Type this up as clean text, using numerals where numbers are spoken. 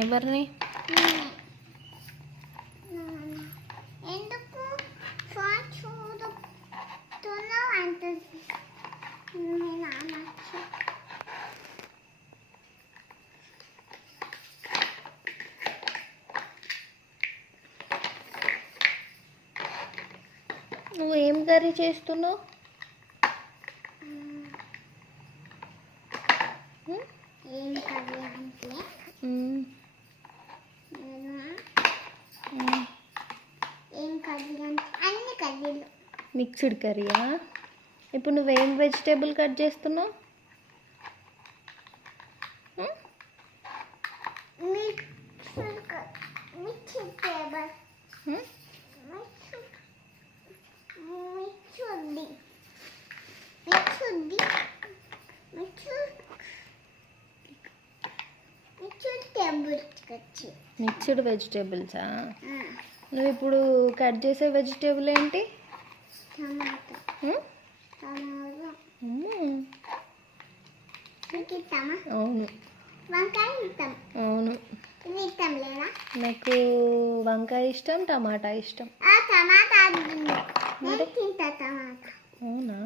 ఎవరిని? ఎందుకు ఫోన్ చూడుతున్నావు అంటుంది మీ నాన్న. నువ్వు ఏం కర్రీ చేస్తున్నావు? ఏం కర్రీ అంటే ఏం కర్రీ అంటే అన్ని కర్రీలు. మిక్స్డ్ కర్రీయా? ఇప్పుడు నువ్వేం వెజిటేబుల్ కట్ చేస్తున్నావు? మిక్స్డ్ వెజిటేబుల్సా? నువ్వు ఇప్పుడు కట్ చేసే వెజిటేబుల్ ఏంటి? అవును. అవును. నాకు వంకాయ ఇష్టం, టమాటా ఇష్టం. అవునా?